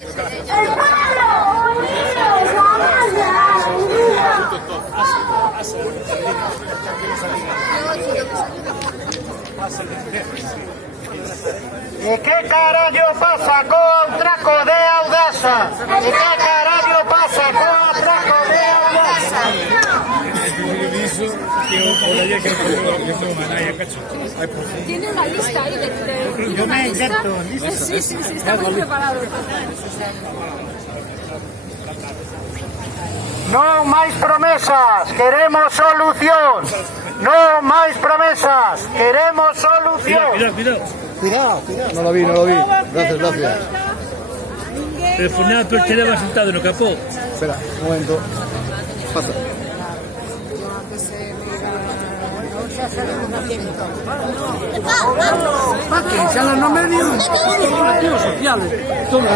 E que carallo pasa co traco de Audasa? E que carallo pasa co traco de Audasa? Tiene una lista ahí de Yo me inserto en lista. Sí, sí, sí, está muy preparado. Non máis promesas, queremos solución. Non máis promesas, queremos solución. Cuidado. No lo vi. Gracias. El funato te leva sentado no capó. Espera, un momento. Pasa. Ya los medios, activos sociales. Todos.